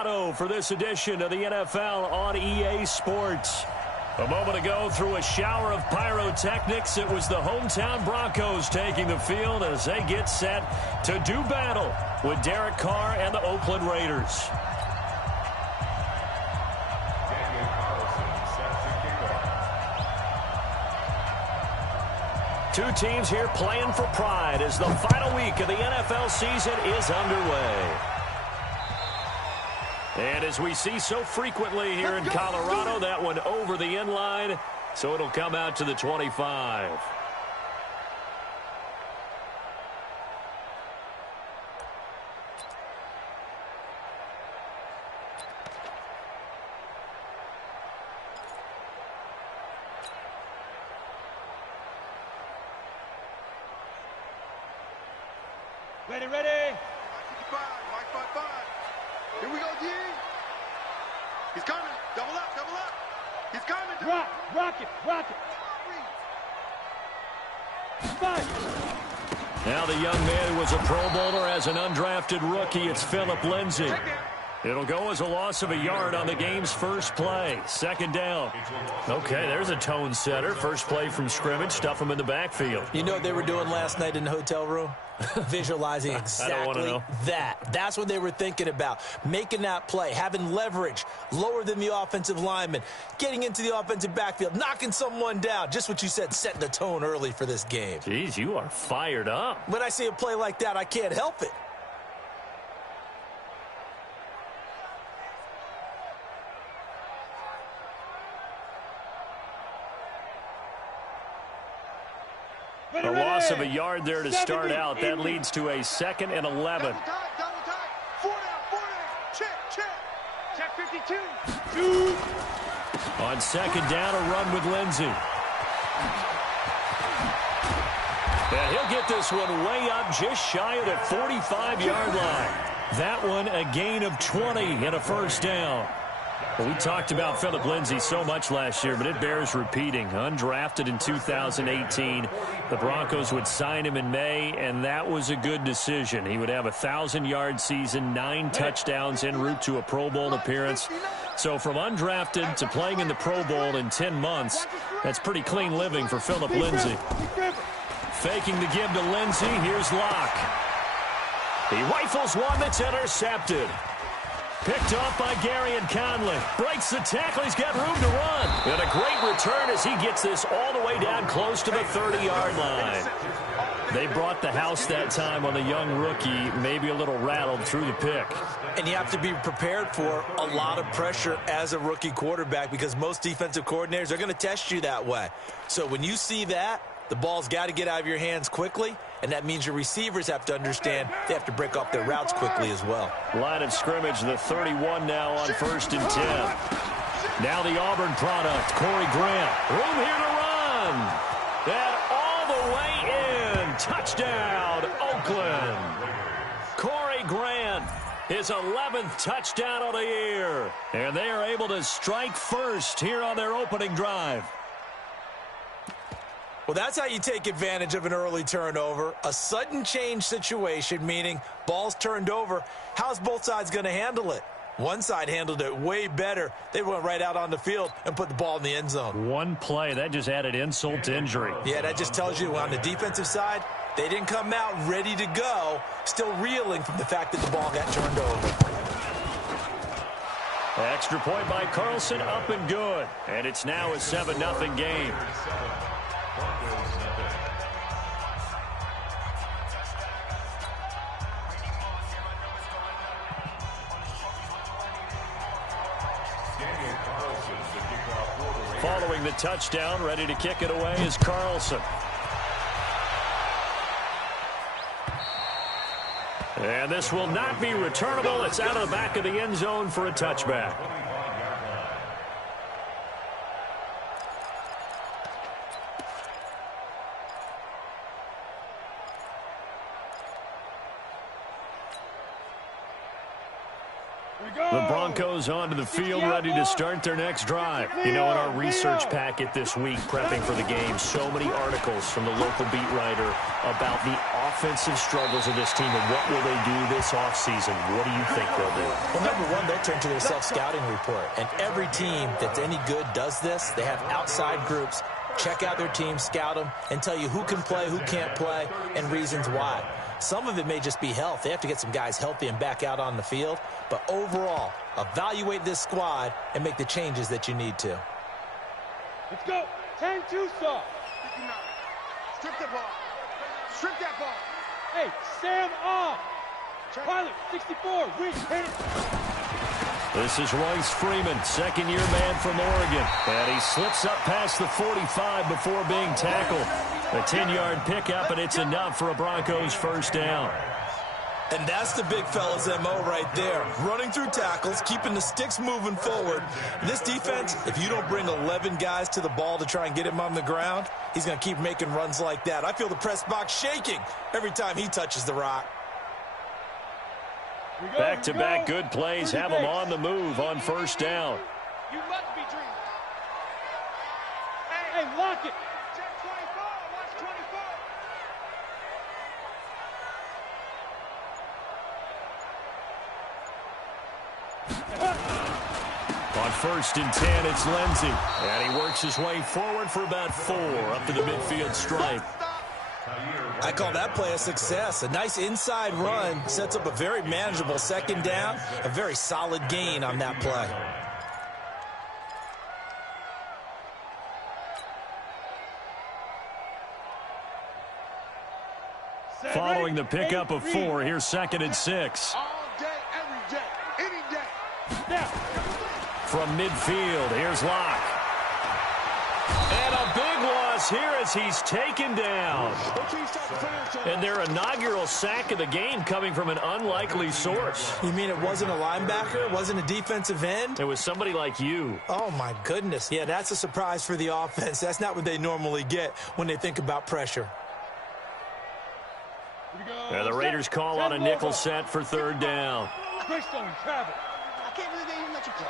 Colorado for this edition of the NFL on EA Sports. A moment ago, through a shower of pyrotechnics, it was the hometown Broncos taking the field as they get set to do battle with Derek Carr and the Oakland Raiders. Two teams here playing for pride as the final week of the NFL season is underway. And as we see so frequently here in Colorado, that one over the end line, so it'll come out to the 25. Ready, ready. 55, Mike 5-5. Here we go, D. He's coming. Double up, double up. He's coming. Rock it. Five. Now the young man who was a Pro Bowler as an undrafted rookie, it's Phillip Lindsay. It'll go as a loss of a yard on the game's first play. Second down. Okay, there's a tone setter. First play from scrimmage. Stuff him in the backfield. You know what they were doing last night in the hotel room? Visualizing exactly that. That's what they were thinking about. Making that play, having leverage, lower than the offensive lineman, getting into the offensive backfield, knocking someone down. Just what you said, setting the tone early for this game. Jeez, you are fired up. When I see a play like that, I can't help it. A loss of a yard there to start out. That leads to a 2nd and 11. Double time. 4 down. Check 52. On second down, a run with Lindsay. And he'll get this one way up just shy of the 45-yard line. That one a gain of 20 and a first down. Well, we talked about Phillip Lindsay so much last year, but it bears repeating. Undrafted in 2018. The Broncos would sign him in May, and that was a good decision. He would have a 1,000-yard season, 9 touchdowns en route to a Pro Bowl appearance. So from undrafted to playing in the Pro Bowl in 10 months, that's pretty clean living for Phillip Lindsay. Faking the give to Lindsay. Here's Locke. He rifles one that's intercepted. Picked off by Gary and Conley. Breaks the tackle. He's got room to run. And a great return as he gets this all the way down close to the 30-yard line. They brought the house that time on the young rookie, maybe a little rattled through the pick. And you have to be prepared for a lot of pressure as a rookie quarterback because most defensive coordinators are going to test you that way. So when you see that, the ball's got to get out of your hands quickly, and that means your receivers have to understand they have to break off their routes quickly as well. Line of scrimmage, the 31 now on 1st and 10. Now the Auburn product, Corey Grant. Room here to run. And all the way in. Touchdown, Oakland. Corey Grant, his 11th touchdown of the year. And they are able to strike first here on their opening drive. Well, that's how you take advantage of an early turnover. A sudden change situation, meaning ball's turned over. How's both sides going to handle it? One side handled it way better. They went right out on the field and put the ball in the end zone. One play, that just added insult to injury. Yeah, that just tells you on the defensive side, they didn't come out ready to go, still reeling from the fact that the ball got turned over. Extra point by Carlson, up and good. And it's now a 7-0 game. Following the touchdown, ready to kick it away is Carlson. And this will not be returnable. It's out of the back of the end zone for a touchback. Here we The Broncos onto the field, ready to start their next drive. You know, in our research packet this week, prepping for the game, so many articles from the local beat writer about the offensive struggles of this team and what will they do this offseason. What do you think they'll do? Well, number one, they'll turn to their self-scouting report. And every team that's any good does this. They have outside groups. Check out their team, scout them, and tell you who can play, who can't play, and reasons why. Some of it may just be health. They have to get some guys healthy and back out on the field. But overall, evaluate this squad and make the changes that you need to. Let's go. 10-2 soft. Strip that ball. Strip that ball. Hey, Sam off. Pilot, 64. Weak. Hit it. This is Royce Freeman, second-year man from Oregon. And he slips up past the 45 before being tackled. A 10-yard pickup, and it's enough for a Broncos first down. And that's the big fella's MO right there. Running through tackles, keeping the sticks moving forward. This defense, if you don't bring 11 guys to the ball to try and get him on the ground, he's going to keep making runs like that. I feel the press box shaking every time he touches the rock. Back-to-back good plays have him on the move on first down. You must be dreaming. Hey, lock it. Check 24. Watch 24. On first and 10, it's Lindsey. And he works his way forward for about 4 up to the midfield stripe. I call that play a success. A nice inside run sets up a very manageable second down, a very solid gain on that play. Following the pickup of 4, here's second and 6. All day, every day, any day. Now. From midfield, here's Locke. And a big loss here as he's taken down. And their inaugural sack of the game coming from an unlikely source. You mean it wasn't a linebacker? It wasn't a defensive end? It was somebody like you. Oh, my goodness. Yeah, that's a surprise for the offense. That's not what they normally get when they think about pressure. And the Raiders call on a nickel set for third down. Quick stone, travel. I can't believe they even let you play.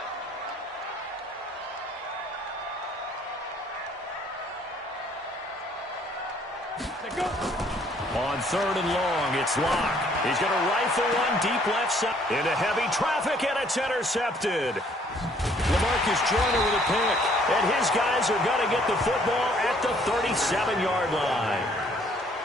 On third and long, it's Locke. He's going to rifle one deep left side into heavy traffic, and it's intercepted. LaMarcus Joyner with a pick, and his guys are going to get the football at the 37-yard line.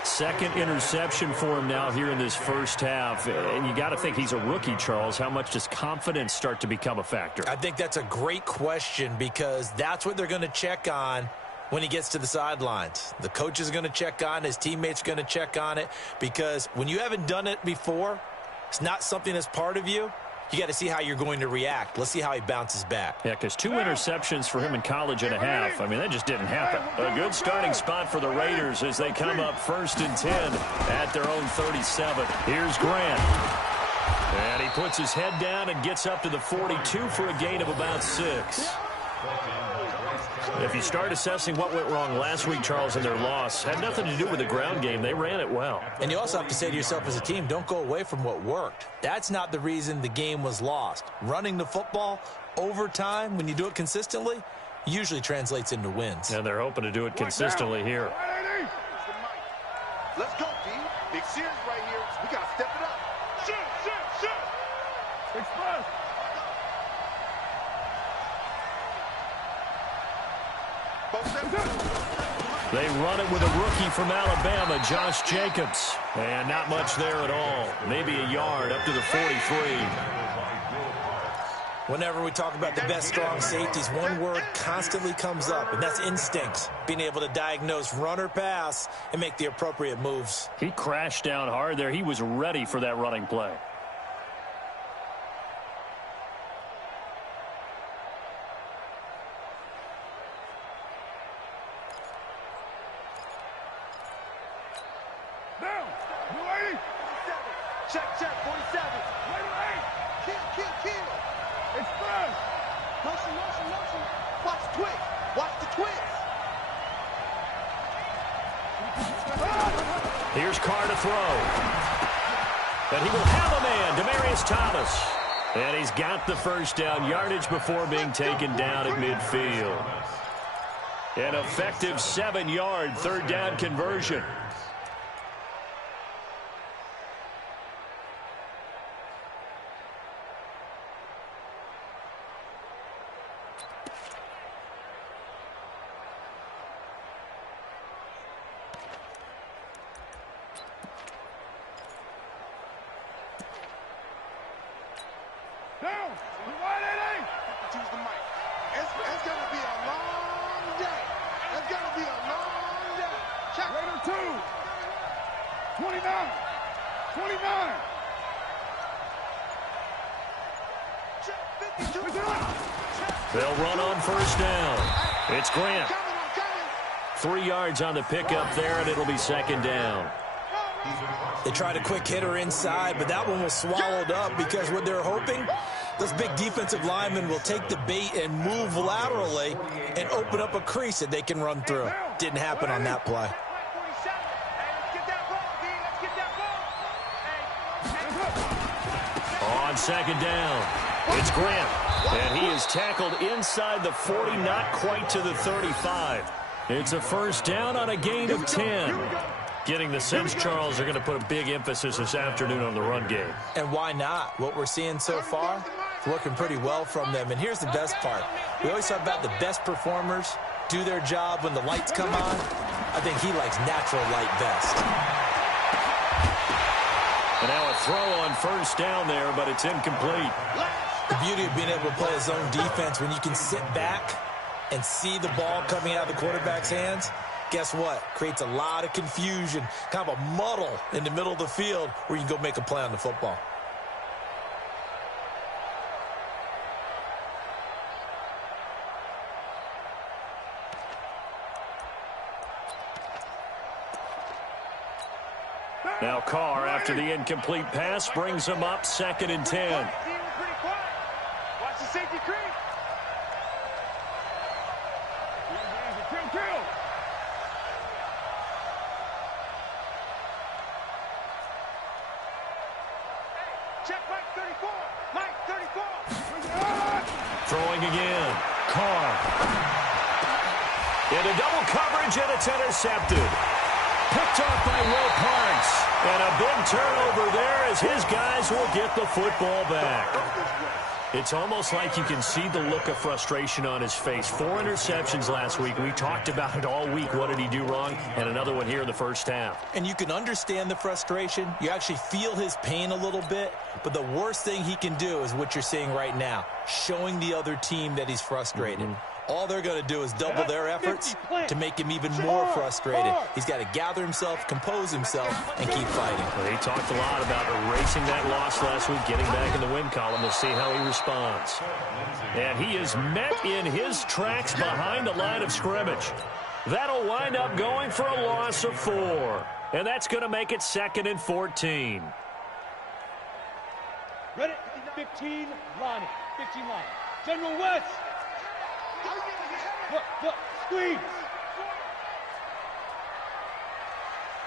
Second interception for him now here in this first half. And you got to think he's a rookie, Charles. How much does confidence start to become a factor? I think that's a great question because that's what they're going to check on when he gets to the sidelines. The coach is going to check on it. His teammates are going to check on it because when you haven't done it before, it's not something that's part of you. You got to see how you're going to react. Let's see how he bounces back. Yeah, because 2 interceptions for him in college and a half. I mean, that just didn't happen. A good starting spot for the Raiders as they come up first and 10 at their own 37. Here's Grant. And he puts his head down and gets up to the 42 for a gain of about 6. If you start assessing what went wrong last week, Charles, in their loss, had nothing to do with the ground game. They ran it well. And you also have to say to yourself as a team, don't go away from what worked. That's not the reason the game was lost. Running the football over time, when you do it consistently, usually translates into wins. And they're hoping to do it consistently here. Let's go, D. Big series right here. We got to step it up. Shoot. Express. They run it with a rookie from Alabama, Josh Jacobs. And not much there at all. Maybe a yard up to the 43. Whenever we talk about the best strong safeties, one word constantly comes up, and that's instincts. Being able to diagnose run or pass and make the appropriate moves. He crashed down hard there. He was ready for that running play. Check, 47. Kill. Express. Motion. Watch the twist. Here's Carr to throw. But he will have a man, Demaryius Thomas. And he's got the first down, yardage before being taken down at midfield. An effective 7-yard third down conversion. They'll run on first down. It's Grant. 3 yards on the pickup there, and it'll be second down. They tried a quick hitter inside, but that one was swallowed up because what they're hoping, this big defensive lineman will take the bait and move laterally and open up a crease that they can run through. Didn't happen on that play. On second down, it's Grant. And he is tackled inside the 40, not quite to the 35. It's a first down on a gain of 10. Getting the sense Charles are going to put a big emphasis this afternoon on the run game. And why not? What we're seeing so far is working pretty well from them. And here's the best part. We always talk about the best performers do their job when the lights come on. I think he likes natural light best. And now a throw on first down there, but it's incomplete. The beauty of being able to play his own defense, when you can sit back and see the ball coming out of the quarterback's hands, guess what? Creates a lot of confusion, kind of a muddle in the middle of the field where you can go make a play on the football. Now Carr, after the incomplete pass, brings him up 2nd and 10. Watch the safety creep. Kill. Check Mike 34. Mike 34. Throwing again. Carr. Into double coverage, and it's intercepted. Picked off by Will Parks. And a big turnover there as his guys will get the football back. It's almost like you can see the look of frustration on his face. 4 interceptions last week. We talked about it all week. What did he do wrong? And another one here in the first half. And you can understand the frustration. You actually feel his pain a little bit. But the worst thing he can do is what you're seeing right now, showing the other team that he's frustrated. All they're going to do is double their efforts to make him even more frustrated. He's got to gather himself, compose himself, and keep fighting. Well, he talked a lot about erasing that loss last week, getting back in the win column. We'll see how he responds. And he is met in his tracks behind the line of scrimmage. That'll wind up going for a loss of 4. And that's going to make it 2nd and 14. Ready? 15 line. 15 line. General West. Look, squeeze.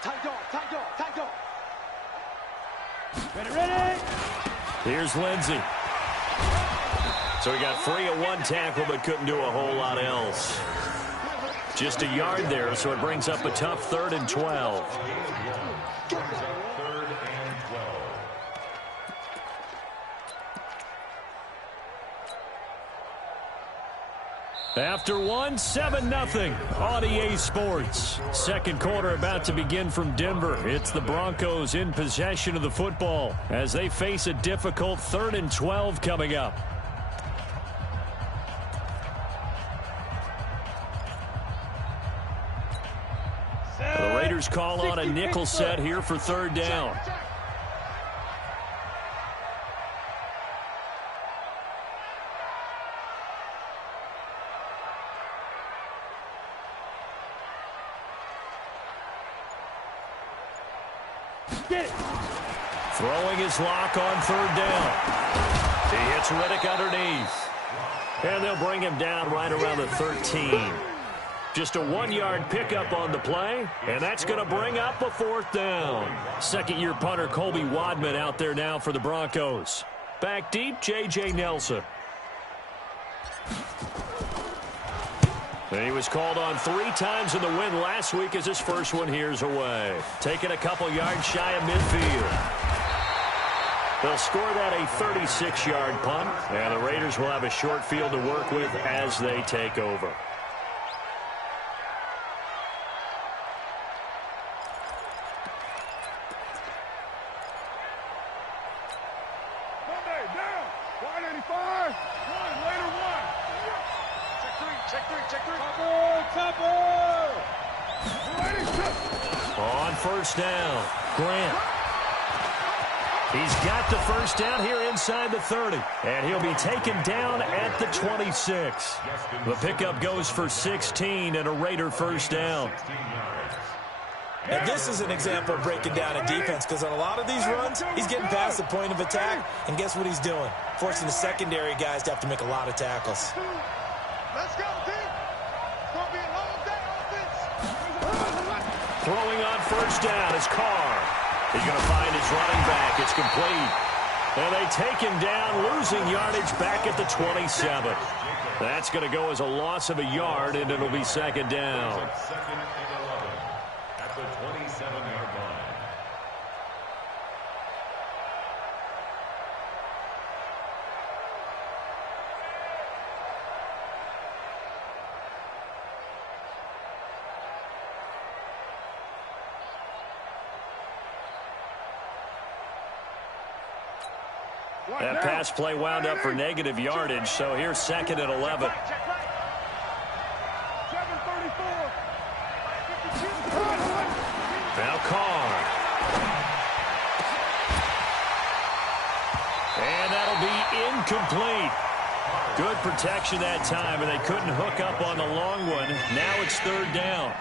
Tight dog. Ready. Here's Lindsey. So he got free of 1 tackle, but couldn't do a whole lot else. Just a yard there, so it brings up a tough 3rd and 12. After 1, 7-0 on EA Sports. Second quarter about to begin from Denver. It's the Broncos in possession of the football as they face a difficult 3rd and 12 coming up. The Raiders call on a nickel set here for 3rd down. Throwing his lock on 3rd down. He hits Riddick underneath. And they'll bring him down right around the 13. Just a 1-yard pickup on the play, and that's going to bring up a 4th down. Second-year punter Colby Wadman out there now for the Broncos. Back deep, J.J. Nelson. And he was called on 3 times in the win last week as his first one here's away. Taking a couple yards shy of midfield. They'll score that a 36-yard punt, and the Raiders will have a short field to work with as they take over. Monday, down. Wide 85. One, later one. Check three. Topper. On first down, Grant. He's got the first down here inside the 30. And he'll be taken down at the 26. The pickup goes for 16 and a Raider first down. And this is an example of breaking down a defense, because on a lot of these runs, he's getting past the point of attack, and guess what he's doing? Forcing the secondary guys to have to make a lot of tackles. Let's go, team. It's going to be a long day offense. Throwing on first down is Carr. He's going to find his running back. It's complete. And they take him down, losing yardage back at the 27. That's going to go as a loss of a yard, and it'll be second down. At the 27-yard line. That pass play wound up for negative yardage, so here's second and 11. Now Carr. And that'll be incomplete. Good protection that time, and they couldn't hook up on the long one. Now it's third down.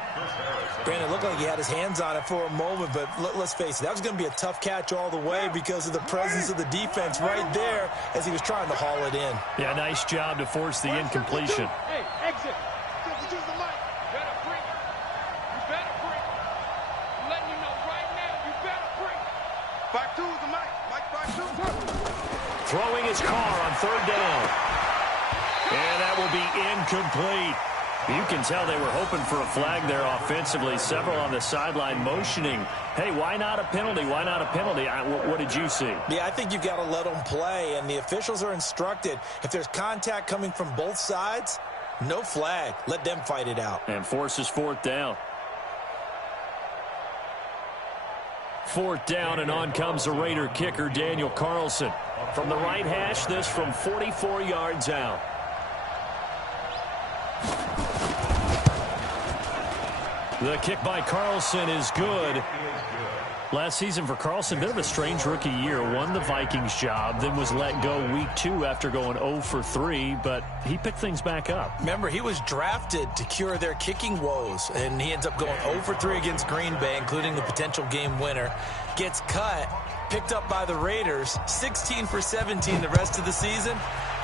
Brandon, it looked like he had his hands on it for a moment, but let's face it, that was going to be a tough catch all the way because of the presence of the defense right there as he was trying to haul it in. Yeah, nice job to force the incompletion. Hey, exit. Use the mic. You better bring it. You better bring it. I'm letting you know right now, you better bring it. 5-2 is the mic. Mike 5-2. Throwing his Carr on third down. And that will be incomplete. You can tell they were hoping for a flag there offensively. Several on the sideline motioning, hey, why not a penalty? Why not a penalty? What did you see? Yeah, I think you've got to let them play, and the officials are instructed. If there's contact coming from both sides, no flag. Let them fight it out. And forces fourth down. Fourth down, and on comes the Raider kicker, Daniel Carlson. From the right hash, this from 44 yards out. The kick by Carlson is good. Last season for Carlson, bit of a strange rookie year. Won the Vikings job, then was let go week 2 after going 0 for 3, but he picked things back up. Remember, he was drafted to cure their kicking woes, and he ends up going 0 for 3 against Green Bay, including the potential game winner. Gets cut, picked up by the Raiders, 16 for 17 the rest of the season.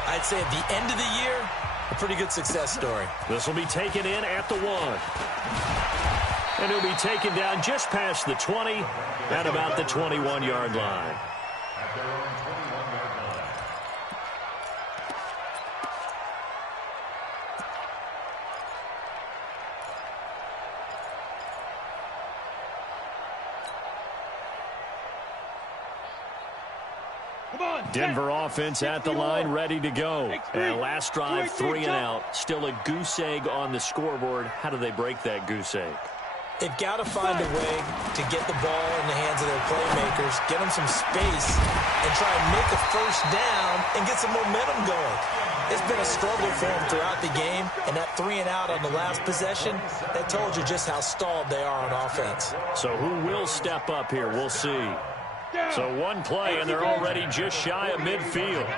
I'd say at the end of the year, a pretty good success story. This will be taken in at the 1. And he'll be taken down just past the 20 at about the 21-yard line. At their own 21-yard line. Denver offense at the line, ready to go. And last drive, 3 and out. Still a goose egg on the scoreboard. How do they break that goose egg? They've got to find a way to get the ball in the hands of their playmakers, get them some space, and try and make a first down and get some momentum going. It's been a struggle for them throughout the game, and that 3 and out on the last possession, that told you just how stalled they are on offense. So who will step up here? We'll see. So one play, and they're already just shy of midfield.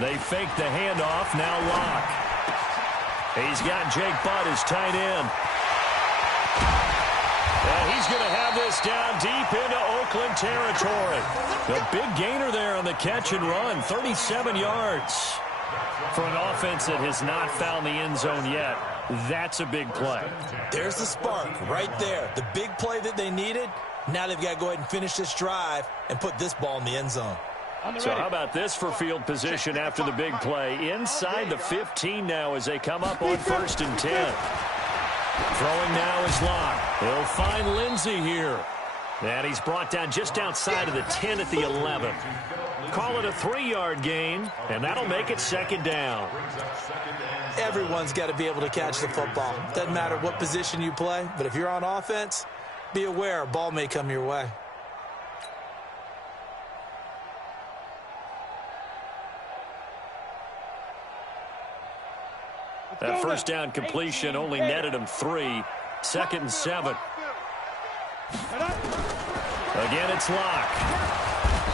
They fake the handoff, now Locke. He's got Jake Butt as tight end. And he's going to have this down deep into Oakland territory. The big gainer there on the catch and run, 37 yards. For an offense that has not found the end zone yet, that's a big play. There's the spark right there. The big play that they needed. Now they've got to go ahead and finish this drive and put this ball in the end zone. So how about this for field position after the big play? Inside the 15 now as they come up on 1st and 10. Throwing now is Locke. He'll find Lindsey here. And he's brought down just outside of the 10 at the 11. Call it a 3-yard gain, and that'll make it 2nd down. Everyone's got to be able to catch the football. Doesn't matter what position you play, but if you're on offense, be aware a ball may come your way. That first down completion only netted him 3. 2nd and 7. Again, it's Locke.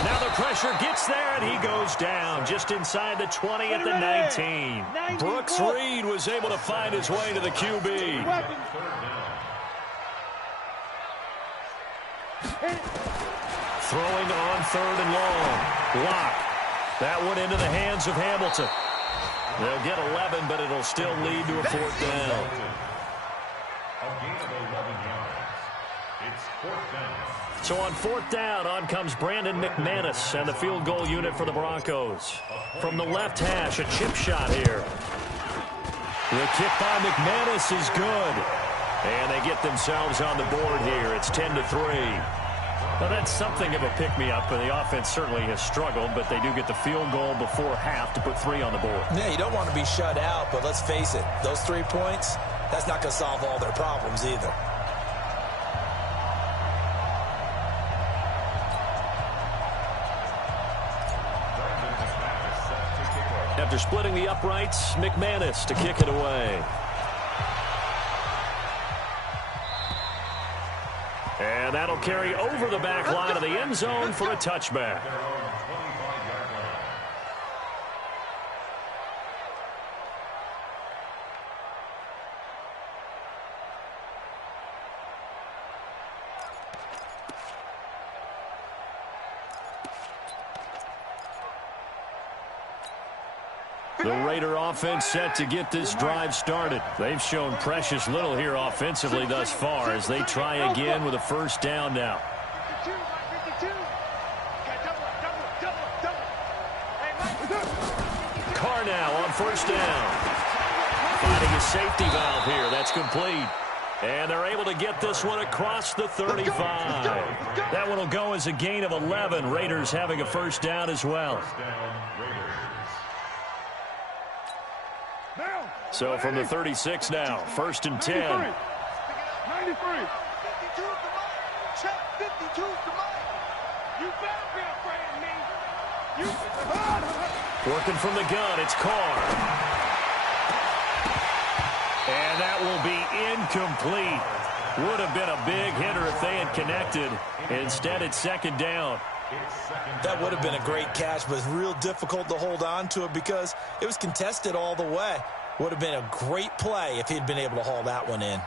Now the pressure gets there, and he goes down just inside the 20 at the 19. Brooks Reed was able to find his way to the QB. Throwing on 3rd and long. Locke. That one into the hands of Hamilton. They'll get 11, but it'll still lead to a 4th down. A gain of 11 yards. It's 4th down. So on 4th down, on comes Brandon McManus and the field goal unit for the Broncos. From the left hash, a chip shot here. The kick by McManus is good. And they get themselves on the board here. It's 10-3. Well, that's something of a pick-me-up, and the offense certainly has struggled, but they do get the field goal before half to put 3 on the board. Yeah, you don't want to be shut out, but let's face it, those 3 points, that's not going to solve all their problems either. After splitting the uprights, McManus to kick it away. And that'll carry over the back line of the end zone for a touchback. The Raider offense set to get this drive started. They've shown precious little here offensively thus far as they try again with a 1st down now. Carr now on 1st down. Finding a safety valve here. That's complete. And they're able to get this one across the 35. That one will go as a gain of 11. Raiders having a 1st down as well. So from the 36 now, 1st and 10. 93. 52's the mic. Check 52's the mic. You better be afraid of me. Working from the gun, it's Carr. And that will be incomplete. Would have been a big hitter if they had connected. Instead, it's 2nd down. That would have been a great catch, but it's real difficult to hold on to it because it was contested all the way. Would have been a great play if he'd been able to haul that one in.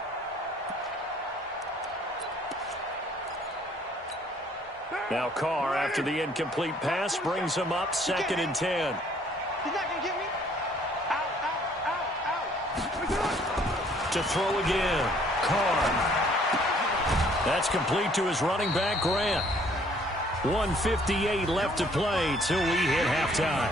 Now Carr, after the incomplete pass, brings him up 2nd and 10. He's not going to get me. Out, out, out, out. To throw again. Carr. That's complete to his running back, Grant. 1:58 left to play till we hit halftime.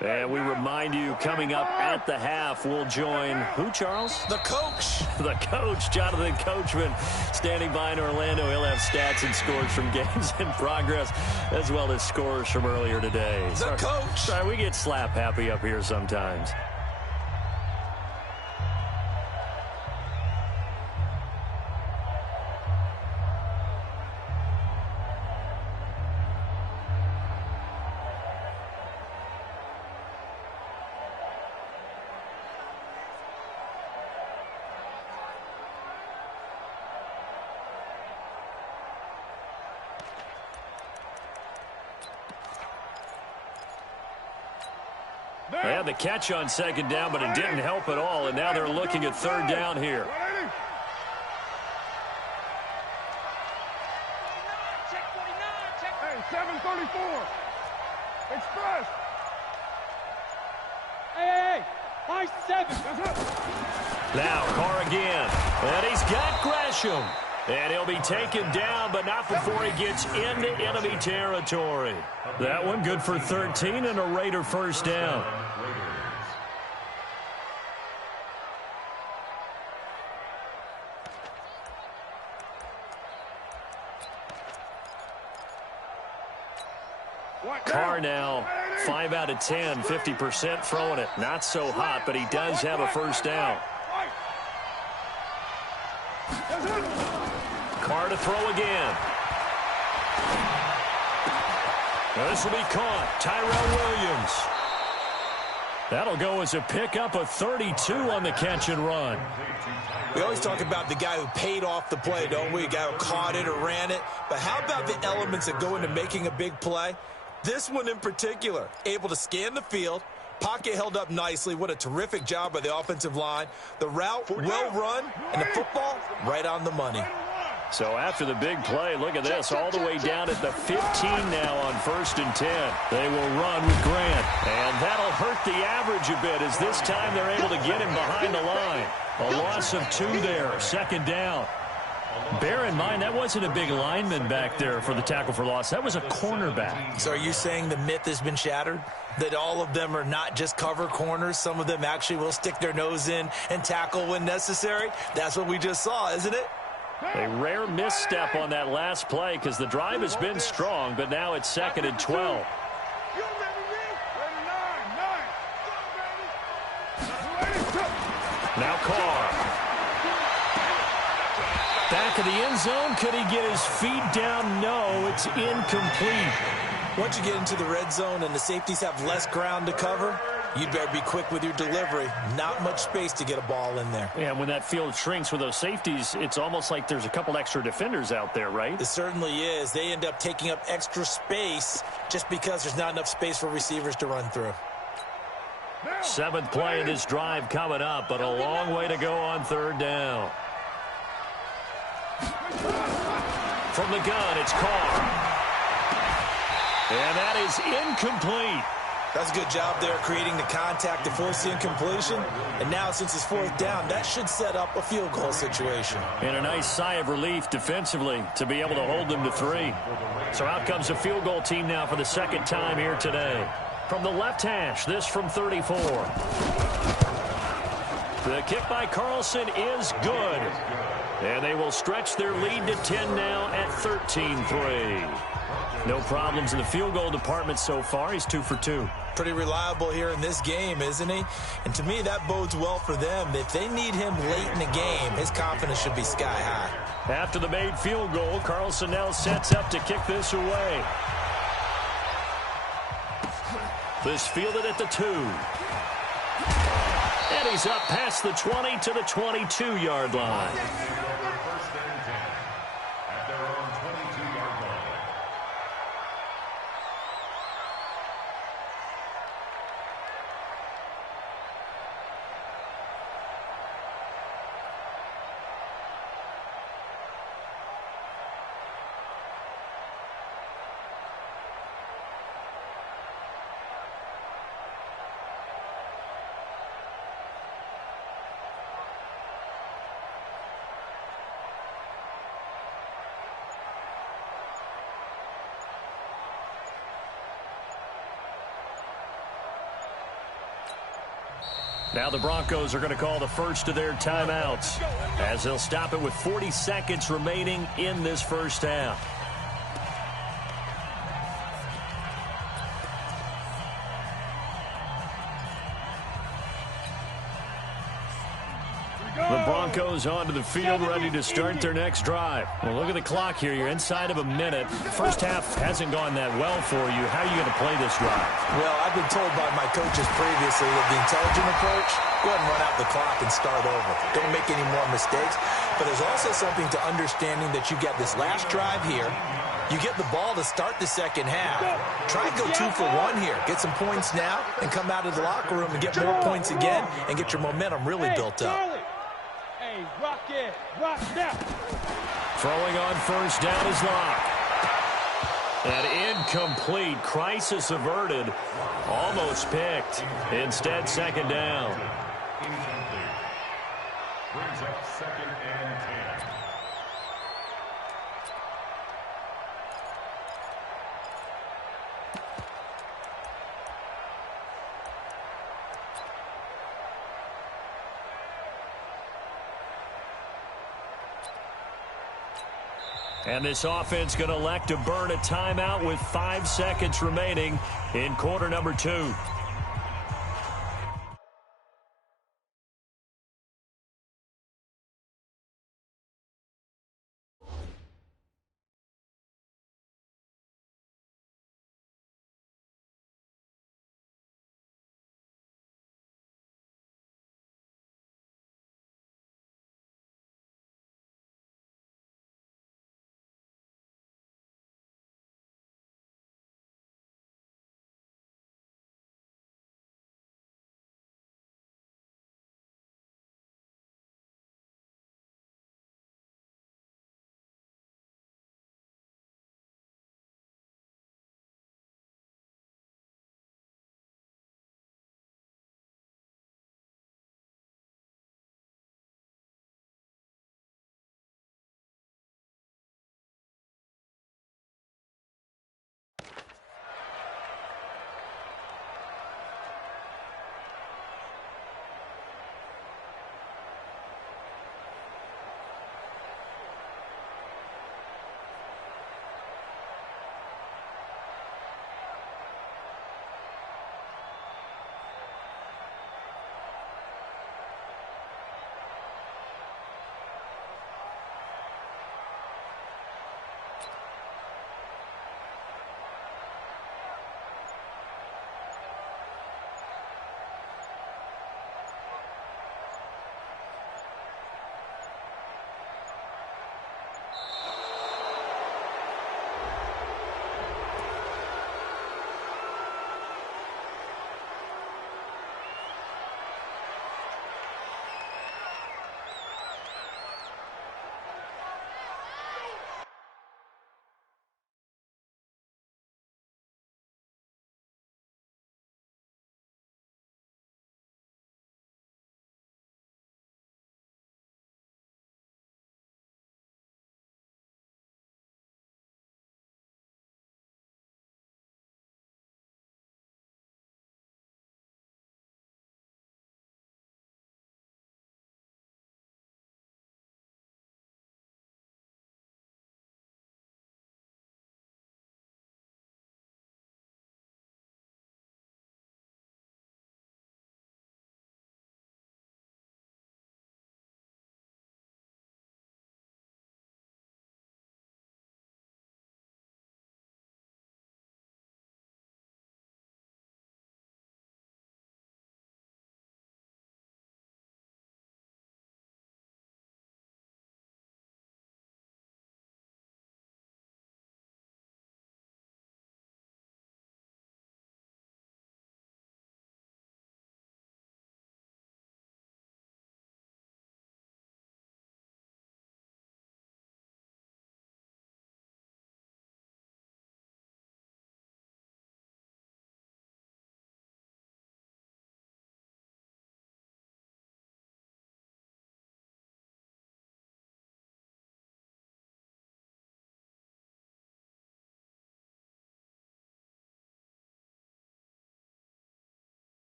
And we remind you, coming up at the half, we'll join who, Charles? The coach. The coach, Jonathan Coachman, standing by in Orlando. He'll have stats and scores from games in progress, as well as scores from earlier today. The coach. Sorry, we get slap happy up here sometimes. They had the catch on second down, but it didn't help at all, and now they're looking at third down here. Hey, 734. Express. Hey, my 7. Now Carr again, and he's got Gresham. And he'll be taken down, but not before he gets into enemy territory. That one good for 13 and a Raider first down. Carr now 5 out of 10, 50% throwing it. Not so hot, but he does have a first down. Carr to throw again. This will be caught. Tyrell Williams. That'll go as a pickup of 32 on the catch and run. We always talk about the guy who paid off the play, don't we? A guy who caught it or ran it. But how about the elements that go into making a big play? This one in particular, able to scan the field. Pocket held up nicely. What a terrific job by the offensive line. The route well run, and the football right on the money. So after the big play, look at this, all the way down at the 15 now on 1st and 10. They will run with Grant, and that'll hurt the average a bit as this time they're able to get him behind the line. A loss of 2 there, second down. Bear in mind, that wasn't a big lineman back there for the tackle for loss. That was a cornerback. So are you saying the myth has been shattered? That all of them are not just cover corners? Some of them actually will stick their nose in and tackle when necessary? That's what we just saw, isn't it? A rare misstep on that last play because the drive has been strong, but now it's 2nd and 12. Now Carr. Back of the end zone. Could he get his feet down? No, it's incomplete. Once you get into the red zone and the safeties have less ground to cover, you'd better be quick with your delivery. Not much space to get a ball in there. Yeah, when that field shrinks with those safeties, it's almost like there's a couple extra defenders out there, right? It certainly is. They end up taking up extra space just because there's not enough space for receivers to run through. 7th play of this drive coming up, but a long way to go on 3rd down. From the gun, it's Carr. And that is incomplete. That's a good job there creating the contact to force the incompletion. And now since it's 4th down, that should set up a field goal situation. And a nice sigh of relief defensively to be able to hold them to 3. So out comes a field goal team now for the 2nd time here today. From the left hash, this from 34. The kick by Carlson is good. And they will stretch their lead to 10 now at 13-3. No problems in the field goal department so far. He's 2 for 2. Pretty reliable here in this game, isn't he? And to me, that bodes well for them. If they need him late in the game, his confidence should be sky high. After the made field goal, Carlson now sets up to kick this away. This fielded at the 2. And he's up past the 20 to the 22-yard line. First and 10 at their own 22-yard line. Now the Broncos are going to call the first of their timeouts as they'll stop it with 40 seconds remaining in this first half. The Broncos onto the field, ready to start their next drive. Well, look at the clock here. You're inside of a minute. First half hasn't gone that well for you. How are you going to play this drive? Well, I've been told by my coaches previously that the intelligent approach, go ahead and run out the clock and start over. Don't make any more mistakes. But there's also something to understanding that you get this last drive here. You get the ball to start the second half. Try and go 2 for 1 here. Get some points now and come out of the locker room and get more points again and get your momentum really built up. Hey, rock it. Rock now. Throwing on first down is Locke. An incomplete, crisis averted, almost picked. Instead, second down. Incomplete. Brings up 2nd and 10. And this offense going to elect to burn a timeout with 5 seconds remaining in quarter number 2.